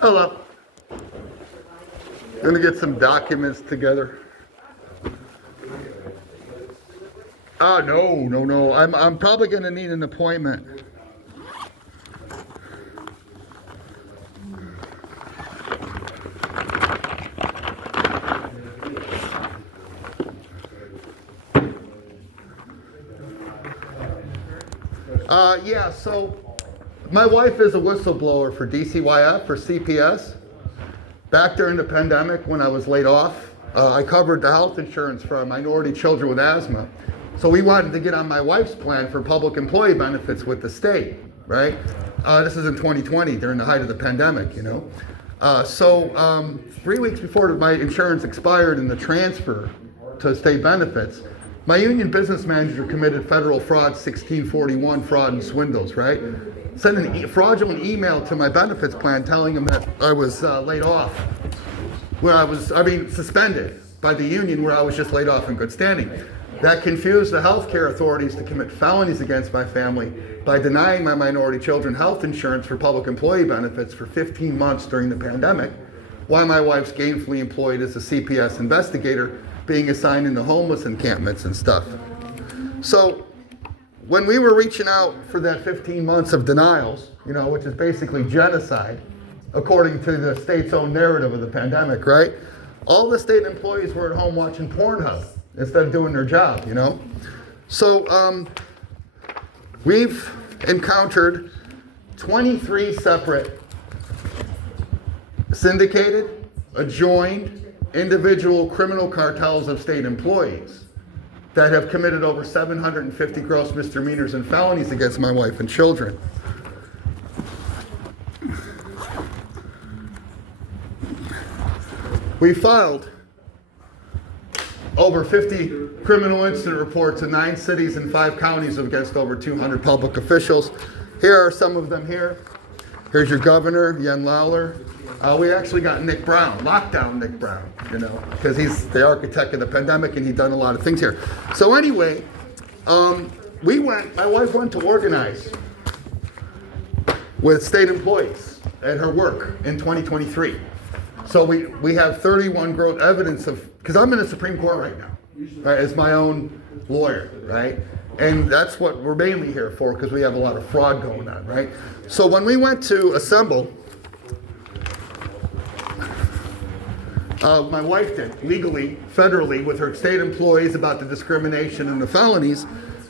Hello. Gonna get some documents together. No. I'm probably gonna need an appointment. Yeah, so my wife is a whistleblower for DCYF, for CPS. Back during the pandemic when I was laid off, I covered the health insurance for minority children with asthma. So we wanted to get on my wife's plan for public employee benefits with the state, right? This is in 2020 during the height of the pandemic, you know. 3 weeks before my insurance expired and the transfer to state benefits, my union business manager committed federal fraud 1641 fraud and swindles, right? Sent a fraudulent email to my benefits plan telling them that I was laid off, suspended by the union where I was just laid off in good standing. That confused the healthcare authorities to commit felonies against my family by denying my minority children health insurance for public employee benefits for 15 months during the pandemic, while my wife's gainfully employed as a CPS investigator being assigned into homeless encampments and stuff. So when we were reaching out for that 15 months of denials, you know, which is basically genocide, according to the state's own narrative of the pandemic, right? All the state employees were at home watching Pornhub instead of doing their job, you know? So we've encountered 23 separate syndicated, adjoined, individual criminal cartels of state employees that have committed over 750 gross misdemeanors and felonies against my wife and children. We filed over 50 criminal incident reports in 9 cities and 5 counties against over 200 public officials. Here are some of them here. Here's your governor, Yen Lawler. We actually got Nick Brown, lockdown Nick Brown, you know, because he's the architect of the pandemic and he's done a lot of things here. So anyway, my wife went to organize with state employees at her work in 2023. So we have 31 gross evidence of, because I'm in the Supreme Court right now, right, as my own lawyer, right? And that's what we're mainly here for, because we have a lot of fraud going on, right? So when we went to assemble, my wife did, legally, federally, with her state employees about the discrimination and the felonies.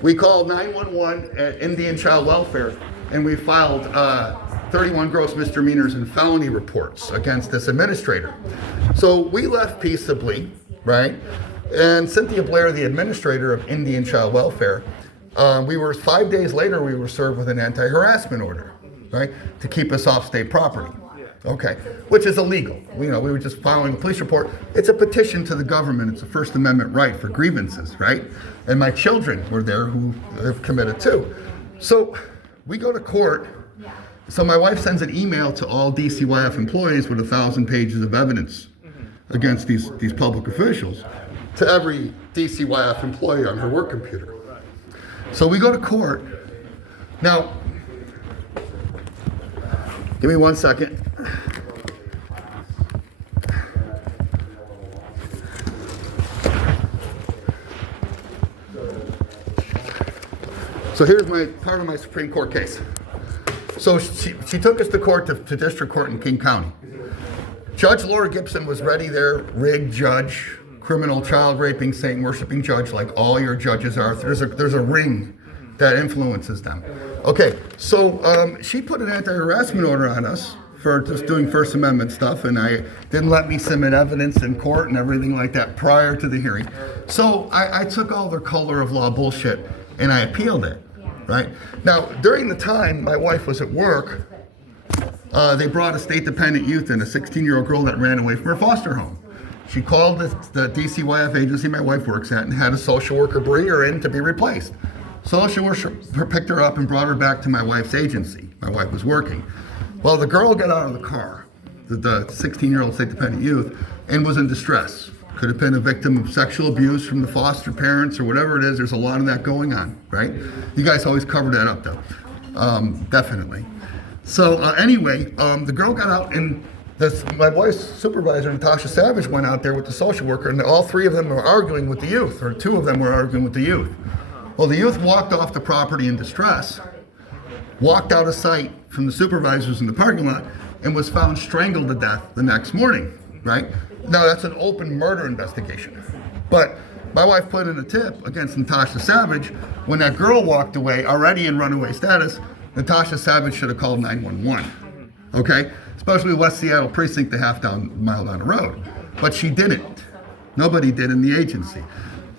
We called 911 at Indian Child Welfare, and we filed 31 gross misdemeanors and felony reports against this administrator. So we left peaceably, right? And Cynthia Blair, the administrator of Indian Child Welfare, 5 days later, we were served with an anti-harassment order, right? To keep us off state property. Okay, which is illegal. We were just filing a police report. It's a petition to the government. It's a First Amendment right for grievances, right? And my children were there who have committed too. So we go to court. So my wife sends an email to all DCYF employees with 1,000 pages of evidence against these public officials to every DCYF employee on her work computer. So we go to court. Now, give me 1 second. So here's part of my Supreme Court case. So she took us to court, to district court in King County. Judge Laura Gibson was ready there, rigged judge, criminal child raping, Satan worshiping judge, like all your judges are. There's a ring that influences them. Okay, so she put an anti-harassment order on us for just doing First Amendment stuff, and I didn't let me submit evidence in court and everything like that prior to the hearing. So I took all their color of law bullshit and I appealed it, right? Now, during the time my wife was at work, they brought a state-dependent youth in, a 16-year-old girl that ran away from her foster home. She called the DCYF agency my wife works at and had a social worker bring her in to be replaced. Social worker picked her up and brought her back to my wife's agency. My wife was working. Well, the girl got out of the car, the 16-year-old state-dependent youth, and was in distress. Could have been a victim of sexual abuse from the foster parents or whatever it is. There's a lot of that going on, right? You guys always cover that up, though. Definitely. So anyway, the girl got out and My wife's supervisor, Natasha Savage, went out there with the social worker, and all three of them were arguing with the youth, or two of them were arguing with the youth. Well, the youth walked off the property in distress, walked out of sight from the supervisors in the parking lot, and was found strangled to death the next morning, right? Now, that's an open murder investigation. But my wife put in a tip against Natasha Savage. When that girl walked away, already in runaway status, Natasha Savage should have called 911, okay? Especially West Seattle precinct, a mile down the road. But she didn't. Nobody did in the agency.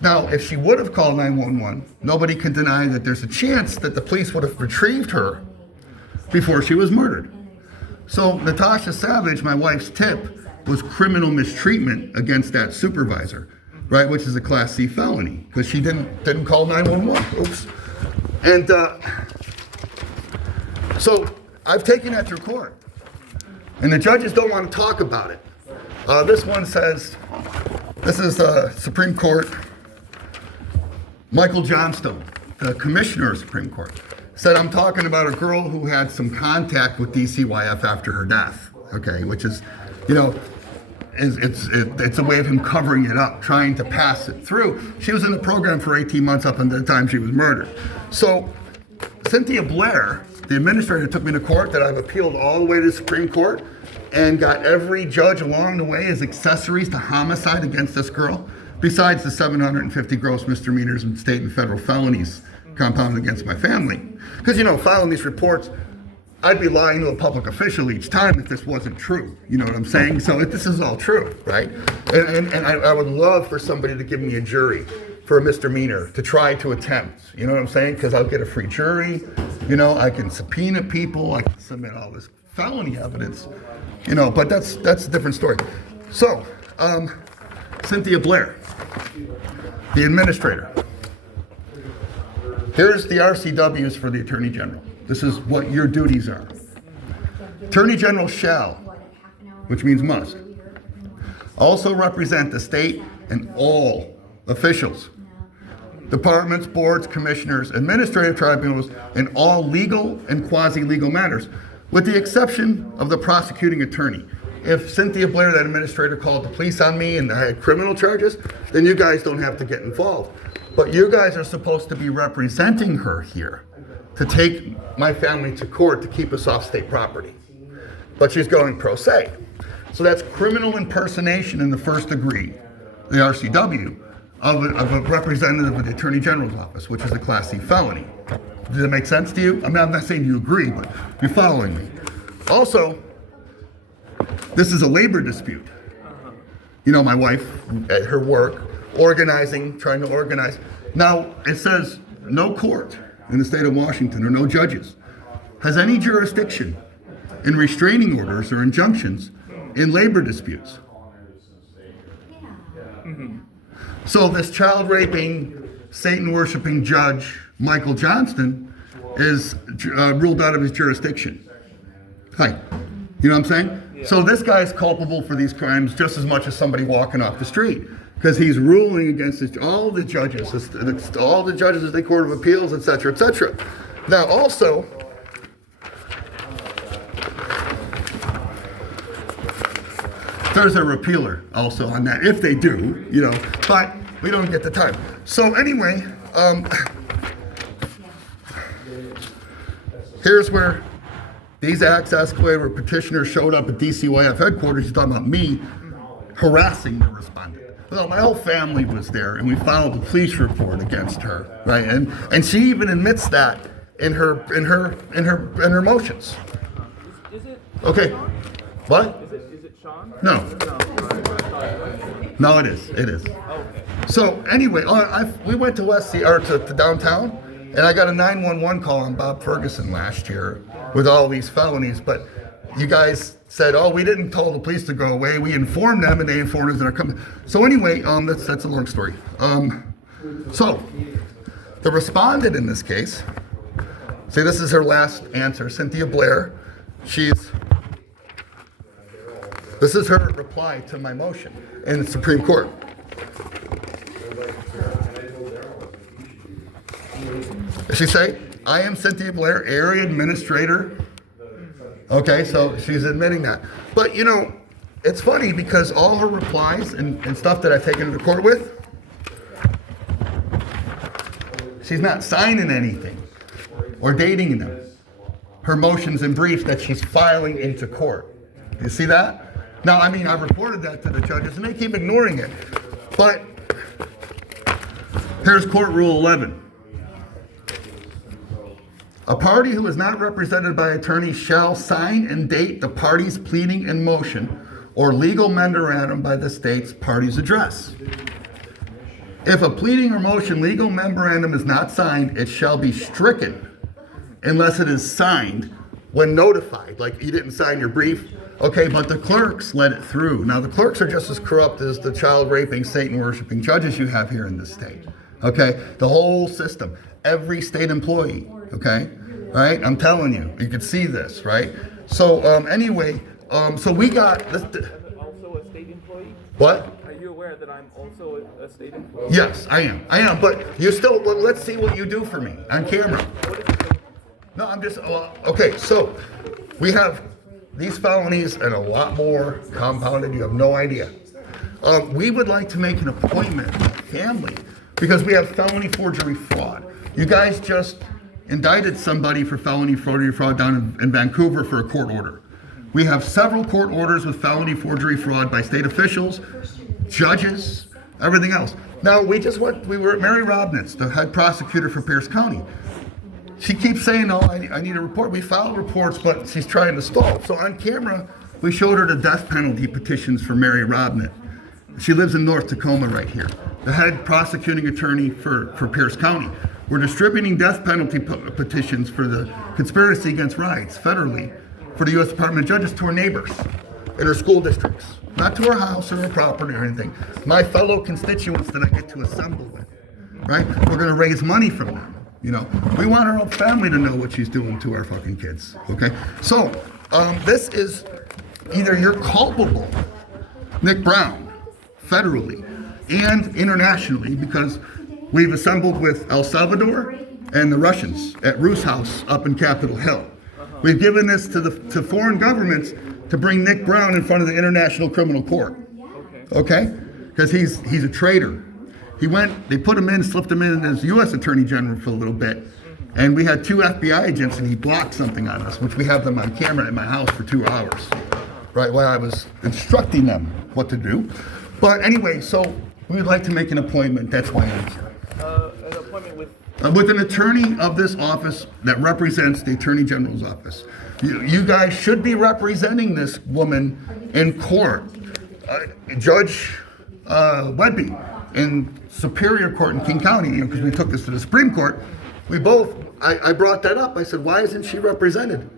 Now, if she would have called 911, nobody can deny that there's a chance that the police would have retrieved her before she was murdered. So Natasha Savage, my wife's tip, was criminal mistreatment against that supervisor, right, which is a Class C felony, because she didn't call 911. Oops. And so I've taken that through court. And the judges don't want to talk about it. This one says, this is the Supreme Court, Michael Johnstone, the Commissioner of Supreme Court, said, I'm talking about a girl who had some contact with DCYF after her death, okay, which is, it's a way of him covering it up, trying to pass it through. She was in the program for 18 months up until the time she was murdered. So Cynthia Blair, the administrator, took me to court that I've appealed all the way to the Supreme Court and got every judge along the way as accessories to homicide against this girl, besides the 750 gross misdemeanors and state and federal felonies compounded against my family. Because, filing these reports, I'd be lying to a public official each time if this wasn't true. You know what I'm saying? So this is all true, right? And I would love for somebody to give me a jury for a misdemeanor to try to attempt. You know what I'm saying? Because I'll get a free jury. I can subpoena people. I can submit all this felony evidence. But that's a different story. So, Cynthia Blair, the administrator. Here's the RCWs for the Attorney General. This is what your duties are. Attorney General shall, which means must, also represent the state and all officials, departments, boards, commissioners, administrative tribunals, in all legal and quasi-legal matters, with the exception of the prosecuting attorney. If Cynthia Blair, that administrator, called the police on me and I had criminal charges, then you guys don't have to get involved. But you guys are supposed to be representing her here to take my family to court to keep us off state property. But she's going pro se. So that's criminal impersonation in the first degree, the RCW, of a representative of the Attorney General's office, which is a Class C felony. Does that make sense to you? I mean, I'm not saying you agree, but you're following me. Also, this is a labor dispute. My wife at her work, trying to organize. Now, it says no court in the state of Washington, or no judges, has any jurisdiction in restraining orders or injunctions in labor disputes. So this child raping, Satan worshiping judge, Michael Johnston, is ruled out of his jurisdiction. Hi. You know what I'm saying? Yeah. So this guy's culpable for these crimes just as much as somebody walking off the street, because he's ruling against all the judges of the State Court of Appeals, et cetera, et cetera. Now also, there's a repealer also on that, if they do, but we don't get the time. So anyway, here's where these acts escalated, where petitioners showed up at DCYF headquarters. He's talking about me harassing the respondent. Well, my whole family was there, and we filed a police report against her, right? And she even admits that in her motions. Is it? Okay. What? Is it Sean? No. No, it is. It is. Okay. So anyway, we went to downtown, and I got a 911 call on Bob Ferguson last year with all these felonies, but you guys said, oh, we didn't tell the police to go away. We informed them, and they informed us that are coming. So anyway, that's a long story. So the respondent in this case, see, this is her last answer, Cynthia Blair. This is her reply to my motion in the Supreme Court. She say, I am Cynthia Blair, area administrator Okay, so she's admitting that. But, it's funny because all her replies and stuff that I've taken to court with, she's not signing anything or dating them. Her motions and briefs that she's filing into court. You see that? Now, I reported that to the judges and they keep ignoring it. But here's Court Rule 11. A party who is not represented by attorney shall sign and date the party's pleading and motion or legal memorandum by the state's party's address. If a pleading or motion legal memorandum is not signed, it shall be stricken unless it is signed when notified. Like you didn't sign your brief, okay, but the clerks let it through. Now the clerks are just as corrupt as the child raping, Satan worshiping judges you have here in this state. Okay, the whole system, every state employee. Okay, right? I'm telling you, you can see this, right? So anyway, so we got this. Also a state employee? What? Are you aware that I'm also a state employee? Yes, I am. But you still. Well, let's see what you do for me on camera. No, I'm just. Okay, so we have these felonies and a lot more compounded. You have no idea. We would like to make an appointment, family, because we have felony forgery fraud. You guys just indicted somebody for felony forgery fraud down in Vancouver for a court order. We have several court orders with felony forgery fraud by state officials, judges, everything else. Now, we were at Mary Robnitz, the head prosecutor for Pierce County. She keeps saying, oh, I need a report. We filed reports, but she's trying to stall. So on camera, we showed her the death penalty petitions for Mary Robnitz. She lives in North Tacoma right here. The head prosecuting attorney for Pierce County. We're distributing death penalty petitions for the conspiracy against rights federally for the U.S. Department of Justice to our neighbors in our school districts. Not to our house or our property or anything. My fellow constituents that I get to assemble with, right? We're going to raise money from them. We want our own family to know what she's doing to our fucking kids, okay? So, this is either you're culpable, Nick Brown, federally and internationally, because we've assembled with El Salvador and the Russians at Roos House up in Capitol Hill. We've given this to foreign governments to bring Nick Brown in front of the International Criminal Court, okay? Because he's a traitor. They put him in, slipped him in as U.S. Attorney General for a little bit, and we had 2 FBI agents, and he blocked something on us, which we have them on camera in my house for 2 hours, right, while I was instructing them what to do. But anyway, so we would like to make an appointment. That's why I'm here. An appointment with an attorney of this office that represents the Attorney General's office. You guys should be representing this woman in court. Judge Wedby in Superior Court in King County, because we took this to the Supreme Court, I brought that up. I said, why isn't she represented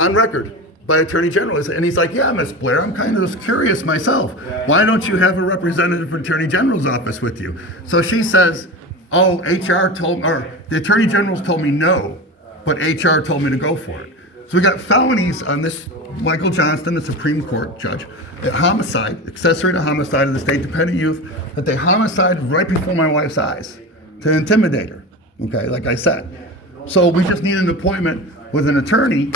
on record by Attorney General? And he's like, yeah, Miss Blair, I'm kind of curious myself. Why don't you have a representative from Attorney General's office with you? So she says, oh, the Attorney General's told me no, but HR told me to go for it. So we got felonies on this Michael Johnston, the Supreme Court judge, homicide, accessory to homicide of the state-dependent youth, that they homicided right before my wife's eyes to intimidate her, okay, like I said. So we just need an appointment with an attorney,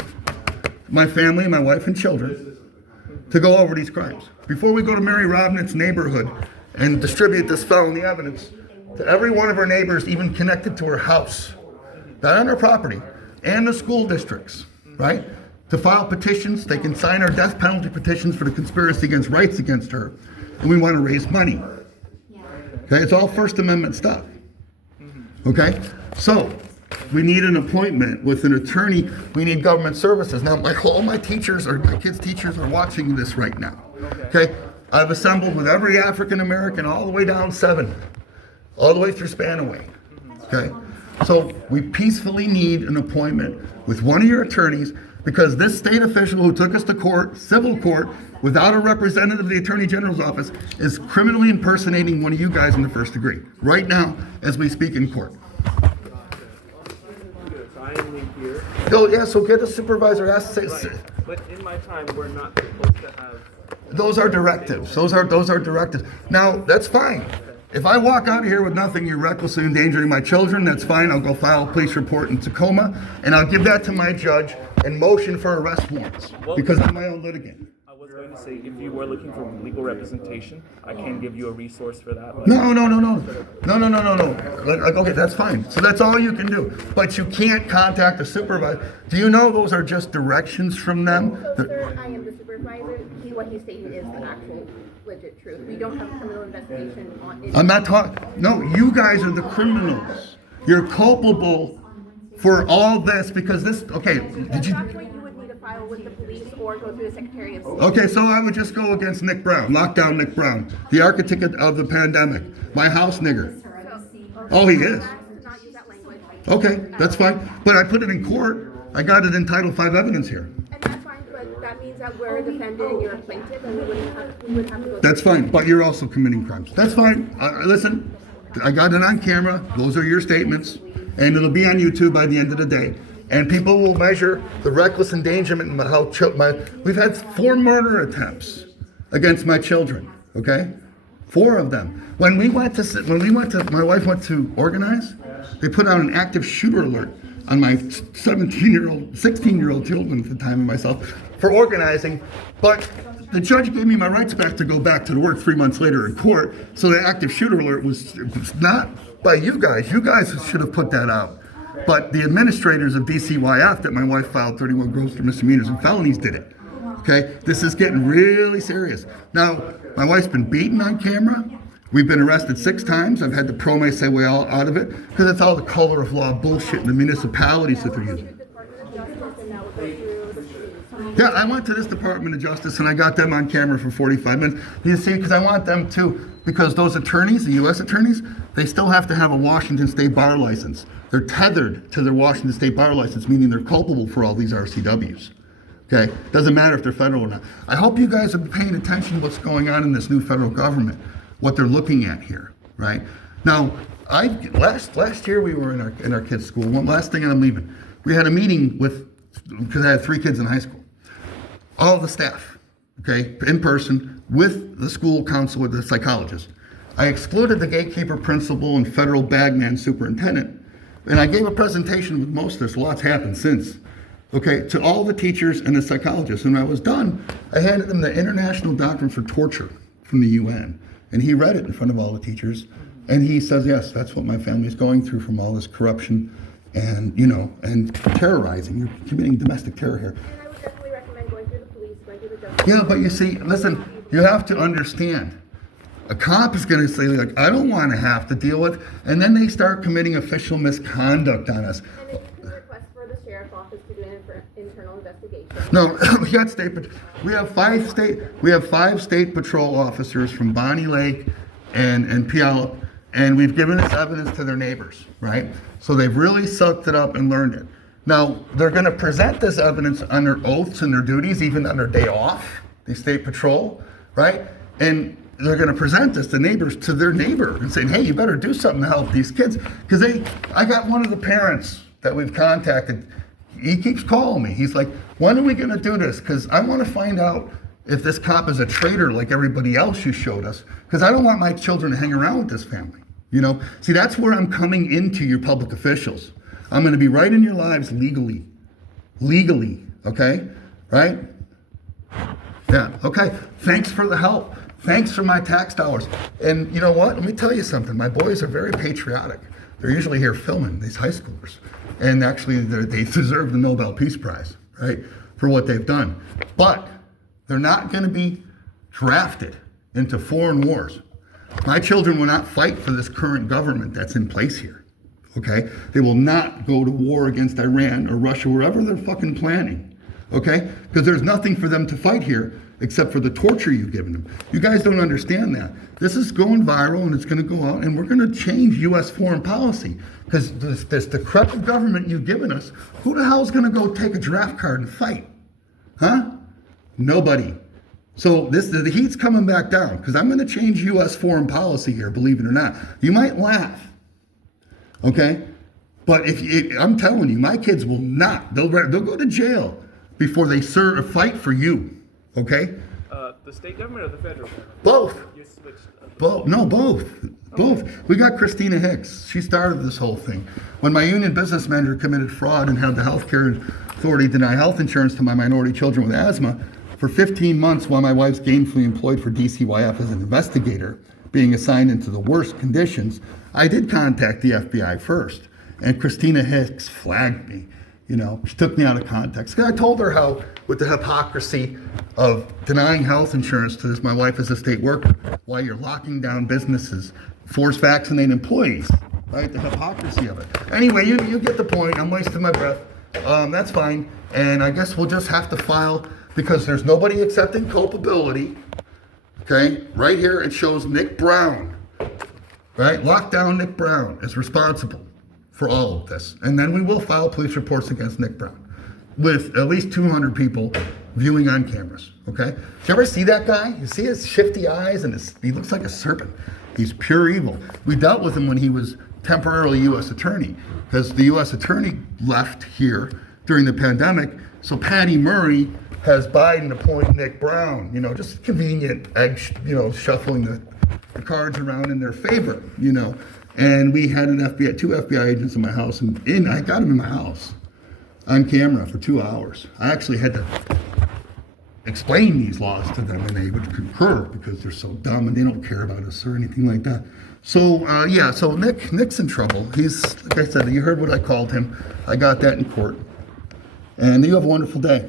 my family, my wife and children, to go over these crimes. Before we go to Mary Robnitz's neighborhood and distribute this felony evidence to every one of our neighbors, even connected to her house, not on her property, and the school districts, right? To file petitions, they can sign our death penalty petitions for the conspiracy against rights against her, and we want to raise money. Okay, it's all First Amendment stuff. Okay, so we need an appointment with an attorney. We need government services. Now, all my kids' teachers are watching this right now. Okay, I've assembled with every African American all the way down 7, all the way through Spanaway. Okay, so we peacefully need an appointment with one of your attorneys, because this state official who took us to court, civil court, without a representative of the Attorney General's office, is criminally impersonating one of you guys in the first degree, right now, as we speak in court. Here. Oh, yeah, so get a supervisor. But in my time, we're not supposed to have... Those are directives. Those are directives. Now, that's fine. If I walk out of here with nothing, you're recklessly endangering my children, that's fine. I'll go file a police report in Tacoma, and I'll give that to my judge and motion for arrest warrants because I'm my own litigant. I was going to say, if you were looking for legal representation, I can give you a resource for that. But No. Like, okay, that's fine. So that's all you can do. But you can't contact a supervisor. Do you know those are just directions from them? So, sir, I am the supervisor. What he's stating is the actual legit truth. We don't have a criminal investigation on it. I'm not talking. No, you guys are the criminals. You're culpable for all this because this. Okay, did you? That's what you would need to file with the police or go through the Secretary of State. Okay, so I would just go against Nick Brown, lockdown Nick Brown, the architect of the pandemic, my house nigger. Oh, he is. Not use that language. Okay, that's fine. But I put it in court. I got it in Title V evidence here. And that's fine, but that means that we're a defendant and you're a plaintiff, and we would have to go. That's fine, but you're also committing crimes. That's fine. Listen, I got it on camera. Those are your statements, and it'll be on YouTube by the end of the day. And people will measure the reckless endangerment and how we've had 4 murder attempts against my children. Okay, 4 of them. When my wife went to organize, they put out an active shooter alert on my 16-year-old children at the time and myself for organizing, but the judge gave me my rights back to go back to work 3 months later in court. So the active shooter alert was not by you guys. You guys should have put that out. But the administrators of DCYF that my wife filed 31 gross misdemeanors and felonies did it. Okay, this is getting really serious. Now, my wife's been beaten on camera. We've been arrested 6 times. I've had the pro se way all out of it because it's all the color of law bullshit in the municipalities that they're using. Yeah, I went to this Department of Justice and I got them on camera for 45 minutes. You see, because I want them to, because those attorneys, the U.S. attorneys, they still have to have a Washington State bar license. They're tethered to their Washington State bar license, meaning they're culpable for all these RCWs. Okay, doesn't matter if they're federal or not. I hope you guys are paying attention to what's going on in this new federal government, what they're looking at here, right? Now, last year we were in our kids' school. One last thing, and I'm leaving. We had a meeting because I had 3 kids in high school. All the staff, okay, in person with the school counselor, the psychologist. I excluded the gatekeeper principal and federal bagman superintendent, and I gave a presentation with most of this. Lots happened since. Okay, to all the teachers and the psychologists. And when I was done, I handed them the International Doctrine for Torture from the UN. And he read it in front of all the teachers. And he says, yes, that's what my family is going through from all this corruption and, and terrorizing. You're committing domestic terror here. And I would definitely recommend going through the police, going through the justice. Yeah, but you see, listen, you have to understand. A cop is going to say, like, I don't want to have to deal with, and then they start committing official misconduct on us. And if you can request for the sheriff's office to do an internal investigation. No, we have 5 state patrol officers from Bonnie Lake and Puyallup, and we've given this evidence to their neighbors, right? So they've really sucked it up and learned it. Now, they're going to present this evidence on their oaths and their duties, even on their day off, the state patrol, right? And they're going to present this to their neighbor and saying, hey, you better do something to help these kids. Because I got one of the parents that we've contacted. He keeps calling me. He's like, when are we going to do this? Because I want to find out if this cop is a traitor like everybody else you showed us. Because I don't want my children to hang around with this family. See, that's where I'm coming into your public officials. I'm going to be right in your lives legally, okay? Right? Yeah, okay. Thanks for the help. Thanks for my tax dollars. And you know what? Let me tell you something. My boys are very patriotic. They're usually here filming, these high schoolers. And actually, they deserve the Nobel Peace Prize, right, for what they've done. But they're not going to be drafted into foreign wars. My children will not fight for this current government that's in place here, okay? They will not go to war against Iran or Russia, wherever they're fucking planning, okay? Because there's nothing for them to fight here except for the torture you've given them. You guys don't understand that. This is going viral and it's going to go out, and we're going to change U.S. foreign policy because this decrepit government you've given us, who the hell is going to go take a draft card and fight? Huh? Nobody. So the heat's coming back down because I'm going to change U.S. foreign policy here, believe it or not. You might laugh, okay? But I'm telling you, my kids will not. They'll go to jail before they fight for you. Okay? The state government or the federal government? Both. You switched. Both. No, both. Both. We got Christina Hicks. She started this whole thing. When my union business manager committed fraud and had the health care authority to deny health insurance to my minority children with asthma for 15 months while my wife's gainfully employed for DCYF as an investigator, being assigned into the worst conditions, I did contact the FBI first. And Christina Hicks flagged me. You know, she took me out of context. I told her how, with the hypocrisy of denying health insurance to my wife as a state worker, while you're locking down businesses, force vaccinate employees, right? The hypocrisy of it. Anyway, you get the point. I'm wasting my breath. That's fine. And I guess we'll just have to file, because there's nobody accepting culpability. Okay, right here it shows Nick Brown, right? Lockdown Nick Brown is responsible for all of this. And then we will file police reports against Nick Brown with at least 200 people viewing on cameras, okay? Did you ever see that guy? You see his shifty eyes and he looks like a serpent. He's pure evil. We dealt with him when he was temporarily U.S. attorney, because the U.S. attorney left here during the pandemic. So Patty Murray has Biden appoint Nick Brown, you know, just convenient, shuffling the cards around in their favor, you know. And we had two FBI agents in my house, and I got them in my house on camera for 2 hours. I actually had to explain these laws to them, and they would concur because they're so dumb and they don't care about us or anything like that. So so Nick's in trouble. He's, like I said, you heard what I called him. I got that in court. And you have a wonderful day.